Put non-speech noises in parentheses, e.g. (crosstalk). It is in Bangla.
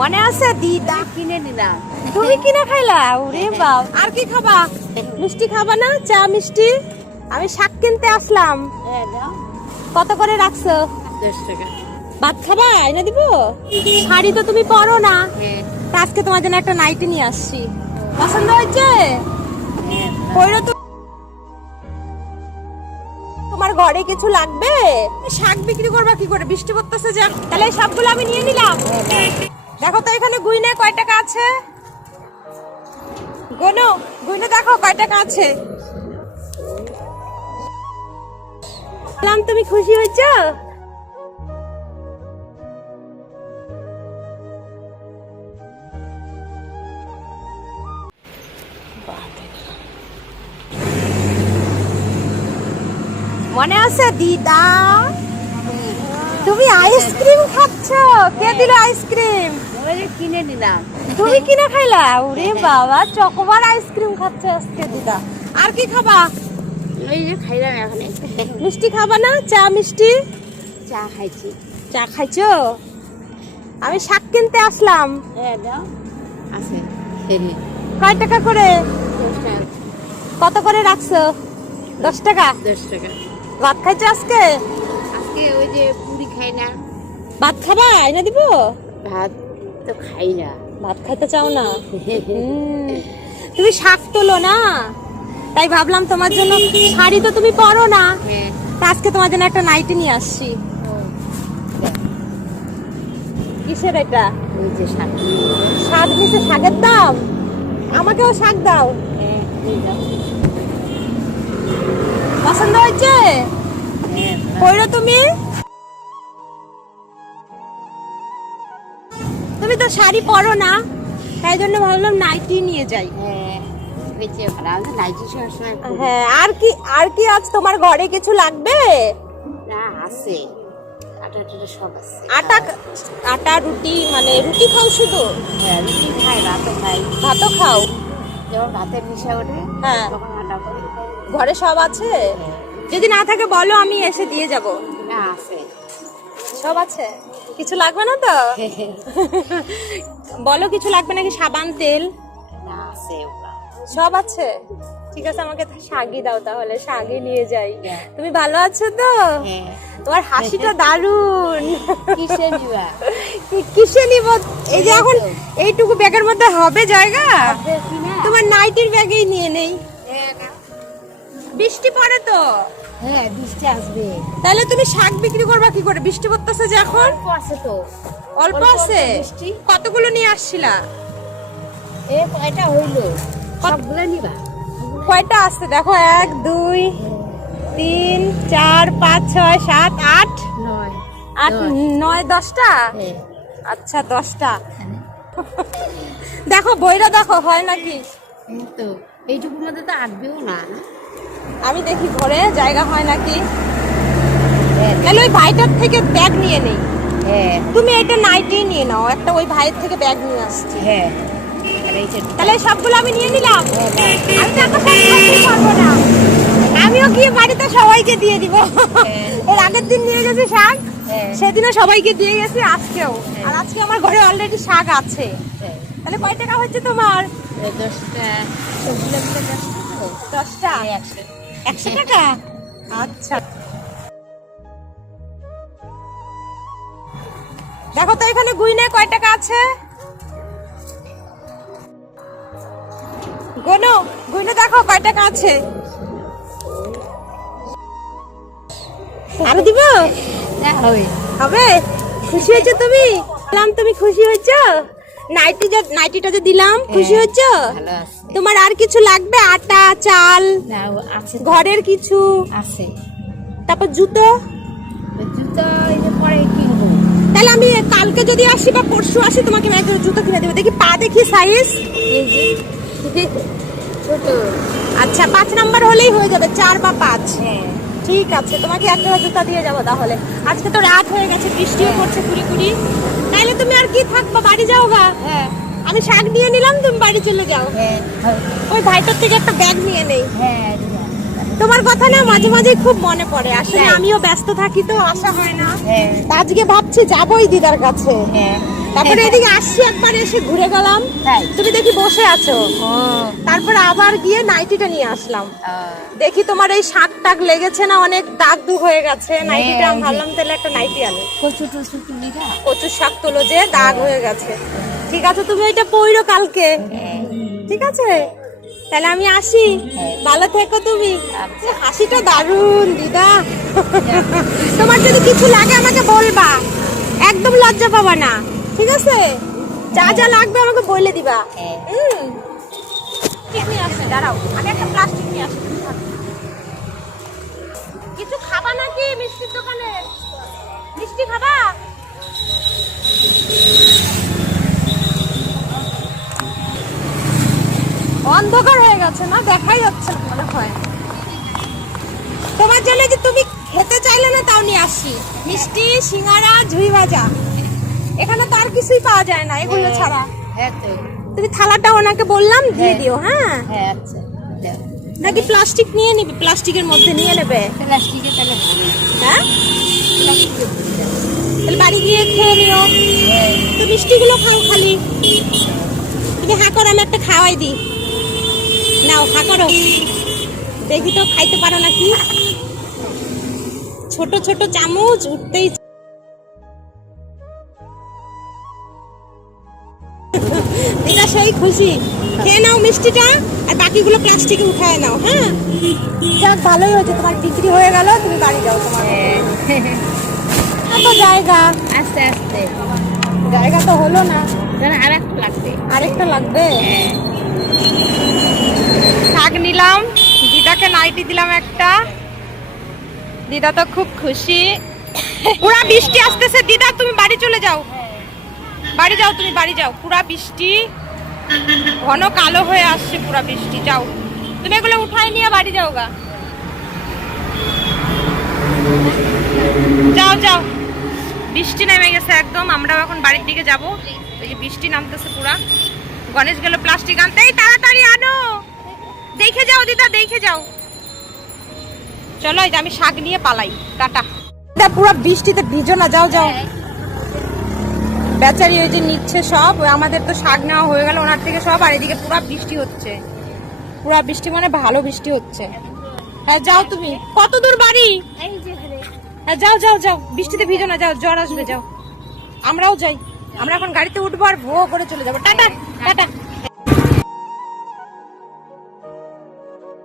মনে আছে? দিদা কিনে নিলাম তুমি কিনে খাইলা? ওরে বাপ। আর কি খাবা? মিষ্টি খাবা না? চা মিষ্টি? আমি শাক কিনতে আসলাম। হ্যাঁ কত করে রাখছো? ভাত খাবা? এনে দিব? শাড়ি তো তুমি পরো না। হ্যাঁ। আজকে তোমার জন্য একটা নাইটি নিয়ে আসছি। পছন্দ হয়েছে? হ্যাঁ তো। তোমার ঘরে কিছু লাগবে? শাক বিক্রি করবা কি করে? বৃষ্টি পড়তেছে যে। তাহলে সবগুলো আমি নিয়ে নিলাম। দেখো তো এখানে গুইনে কয় টাকা আছে গোনো, গুইনে দেখো কয় টাকা আছে বললাম, তুমি খুশি হয়েছো? মনে আছে, দিদা? তুমি আইসক্রিম খাচ্ছ? কে দিল আইসক্রিম? ওই যে কিনে নিলাম। তুমি কিনা খাইলা? ওরে বাবা চকোবার আইসক্রিম খাচ্ছে আজকে দিদা আর কি খাবা? খাইলাম এখানে। মিষ্টি খাবা না? চা মিষ্টি? চা খাইছি। চা খাইছো? আমি শাক কিনতে আসলাম। আছে কয় টাকা করে? কত করে রাখছো? দশ টাকা? দশ টাকা। ভাত খাইছো আজকে? আজকে ওই যে পুরি খাই না। ভাত খাবা? এনে দিব? ভাত তো খাই না। ভাত খাইতে চাও না? (laughs) তুমি শাক তোলো না? তাই ভাবলাম তোমার জন্য শাড়ি তো তুমি পরো না। হ্যাঁ। আজকে তোমার জন্য একটা নাইটি নিয়ে আসছি। কিসের এটা? যে শাক। শাক নিচে শাকের দাম? আমাকেও শাক দাও। হ্যাঁ পছন্দ হয়েছে? হ্যাঁ তুমি? তুমি তো শাড়ি পরো না। তাই জন্য ভাবলাম নাইটি নিয়ে যাই। হ্যাঁ। হ্যাঁ আর কি আর কি আজ তোমার ঘরে কিছু লাগবে? না আছে। আটা সব আছে। আটা রুটি মানে রুটি খাও শুধু? হ্যাঁ রুটি খাই ভাতও খাই। ভাতও খাও? যখন ভাতের মিশা ওঠে হ্যাঁ। তখন আটা ঘরে সব আছে? যদি না থাকে বলো আমি এসে দিয়ে যাব। না আছে। সব আছে? কিছু লাগবে না তো? বলো কিছু লাগবে নাকি? সাবান তেল? না আছে সব আছে? ঠিক আছে আমাকে শাগি দাও তাহলে শাগি নিয়ে যাই। হ্যাঁ। তুমি ভালো আছো তো? হ্যাঁ। তোমার হাসিটা দারুণ। কিসে নিবা? এই যে এখন এইটুকু ব্যাগের মধ্যে হবে জায়গা? তোমার নাইটির ব্যাগেই নিয়ে নেই। হ্যাঁ বৃষ্টি পড়ে তো? হ্যাঁ বৃষ্টি আসবে। তাহলে তুমি শাক বিক্রি করবা কি করে? বৃষ্টি পড়তেছে যে এখন? অল্প আছে তো। অল্প আছে? বৃষ্টি। কতগুলো নিয়ে আসছিলা? এ কয়টা হইল? সবগুলো নিবা। কয়টা আছে? দেখো এক দুই তিন চার পাঁচ ছয় সাত আট? নয়। আট নয়। দশটা? হ্যাঁ। আচ্ছা দশটা। দেখো বইরা দেখো হয় নাকি? তো এইটুকুর মধ্যে তো আটবেও না? আমি দেখি ঘরে জায়গা হয় নাকি? হ্যাঁ তাহলে ওই ভাইটার থেকে ব্যাগ নিয়ে নেই। হ্যাঁ। তুমি এটা নাইটি নিয়ে নাও একটা ওই ভাইয়ের থেকে ব্যাগ নিয়ে আসছি। হ্যাঁ। তাহলে সবগুলো আমি নিয়ে নিলাম? হ্যাঁ, আমি পারব না। আমিও গিয়ে বাড়িতে সবাইকে দিয়ে দিব। এর আগের দিন নিয়ে গেছি শাক হ্যাঁ। সেদিনও সবাইকে দিয়ে গেছি আজকেও। আর আজকে আমার ঘরে অলরেডি শাক আছে। হ্যাঁ। তাহলে কয় টাকা হচ্ছে তোমার? দশটা? দশটা? একশো টাকা? আচ্ছা। দেখো তো এখানে গুইনে কয় টাকা আছে? গোনো গুইনে দেখো কয় টাকা আছে। আরও দিব? হবে? খুশি হয়েছো তুমি? বললাম তুমি খুশি হয়েছো? নাইটি যে নাইটিটা যে দিলাম খুশি হয়েছো? ভালো আছে। তোমার আর কিছু লাগবে? আটা চাল আছে। ঘরের কিছু? আছে। তারপর জুতো? জুতো পরে কিনবো তাহলে আমি কালকে যদি আসি বা পরশু আসি তোমাকে আমি একটা জুতো কিনে দেবো। দেখি পা দেখি সাইজ আচ্ছা পাঁচ নাম্বার হলেই হয়ে যাবে চার বা পাঁচ। হ্যাঁ। ঠিক আছে তোমাকে একটা জুতা দিয়ে যাব তাহলে। আজকে তো রাত হয়ে গেছে বৃষ্টিও পড়ছে কুড়ি কুড়ি। তাইলে তুমি আর কি থাকবা? বাড়ি যাও গা হ্যাঁ। আমি শাক নিয়ে নিলাম তুমি বাড়ি চলে যাও। হ্যাঁ ওই ভাইটার থেকে একটা ব্যাগ নিয়ে নেই। হ্যাঁ তোমার কথা না মাঝে মাঝে খুব মনে পড়ে। আসলে আমিও ব্যস্ত থাকি তো আসা হয় না। হ্যাঁ। আজকে ভাবছি যাবোই দিদার কাছে। হ্যাঁ। তারপরে এদিকে আসছি একবার এসে ঘুরে গেলাম। তুমি দেখি বসে আছো। তারপরে আবার গিয়ে নাইটিটা নিয়ে আসলাম। দেখি তোমার এই শাক টাক লেগেছে না অনেক দাগ দু হয়ে গেছে। নাইটিটা ভাবলাম তাহলে একটা নাইটি আনো। কচু টচু তুলি শাক তোলো যে দাগ হয়ে গেছে। ঠিক আছে, তুমি ওইটা পইরো কালকে। ঠিক আছে? তাহলে আমি আসি। ভালো থেকো তুমি। হাসিটা দারুণ, দিদা। তোমার যদি কিছু লাগে আমাকে বলবা। একদম লজ্জা পাবা না। ঠিক আছে? যা যা লাগবে আমাকে বলে দিবা। হুম। দাঁড়াও। আমি একটা প্লাস্টিক নিয়ে আসি। কিছু খাবা নাকি মিষ্টির দোকানে? মিষ্টি খাবা? অন্ধকার হয়ে গেছে না? দেখাই যাচ্ছে না মনে হয় তোমার জন্য যে তুমি খেতে চাইলে না তাও নিয়ে আসি? মিষ্টি সিঙ্গারা ঝুই ভাজা। এখানে তো আর কিছুই পাওয়া যায় না এগুলো ছাড়া। হ্যাঁ তুমি থালাটা ওনাকে বললাম দিয়ে হ্যাঁ। দিও হ্যাঁ? হ্যাঁ আচ্ছা নাকি প্লাস্টিক নিয়ে নিবি? প্লাস্টিকের মধ্যে নিয়ে নেবে। প্লাস্টিকে তাহলে হ্যাঁ। তাহলে বাড়ি গিয়ে খেয়ে নিও। হ্যাঁ। তো মিষ্টিগুলো খাও খালি। তুমি হা করো আমি একটা খাওয়াই দিই। নাও করো। দেখি তো খাইতে পারো নাকি? ছোট ছোট চামচ উঠতেই দিদা সেই খুশি। খেয়ে নাও মিষ্টিটা আর বাকিগুলো প্লাস্টিকে উঠায় নাও হ্যাঁ? যাক ভালোই হয়েছে তোমার বিক্রি হয়ে গেল তুমি বাড়ি যাও তোমার। হ্যাঁ। এত জায়গা। আস্তে আস্তে। জায়গা তো হলো না। আর একটু লাগবে। আরেকটা লাগবে? হ্যাঁ। শাক নিলাম। দিদাকে নাইটি দিলাম একটা। দিদা তো খুব খুশি। পুরা বৃষ্টি আসতেছে। দিদা, তুমি বাড়ি চলে যাও। বাড়ি যাও, তুমি বাড়ি যাও। পুরা বৃষ্টি। ঘন কালো হয়ে আসছে পুরা বৃষ্টি। যাও। তুমি এগুলো উঠাই নিয়ে বাড়ি যাও গা। যাও যাও। বৃষ্টি নেমে গেছে একদম। আমরাও এখন বাড়ির দিকে যাব। এই যে বৃষ্টি নামতেছে পুরা। গণেশ গেল প্লাস্টিক আনতে। এই তাড়াতাড়ি আনো! দেখে যাও দিদা দেখে যাও। চলো এই যে আমি শাক নিয়ে পালাই। টাটা। দিদা পুরো বৃষ্টিতে ভিজো না যাও যাও। বেচারি ওই যে নিচ্ছে সব আমাদের তো শাক নেওয়া হয়ে গেল ওনার থেকে সব আর এদিকে পুরো বৃষ্টি হচ্ছে। পুরো বৃষ্টি মানে ভালো বৃষ্টি হচ্ছে। হ্যাঁ যাও তুমি। কত দূর বাড়ি? এই যে হ্যাঁ যাও যাও যাও। বৃষ্টিতে ভিজো না যাও জ্বর আসবে যাও। আমরাও যাই। আমরা এখন গাড়িতে উঠবো আর ভো করে চলে যাব। Tata tata.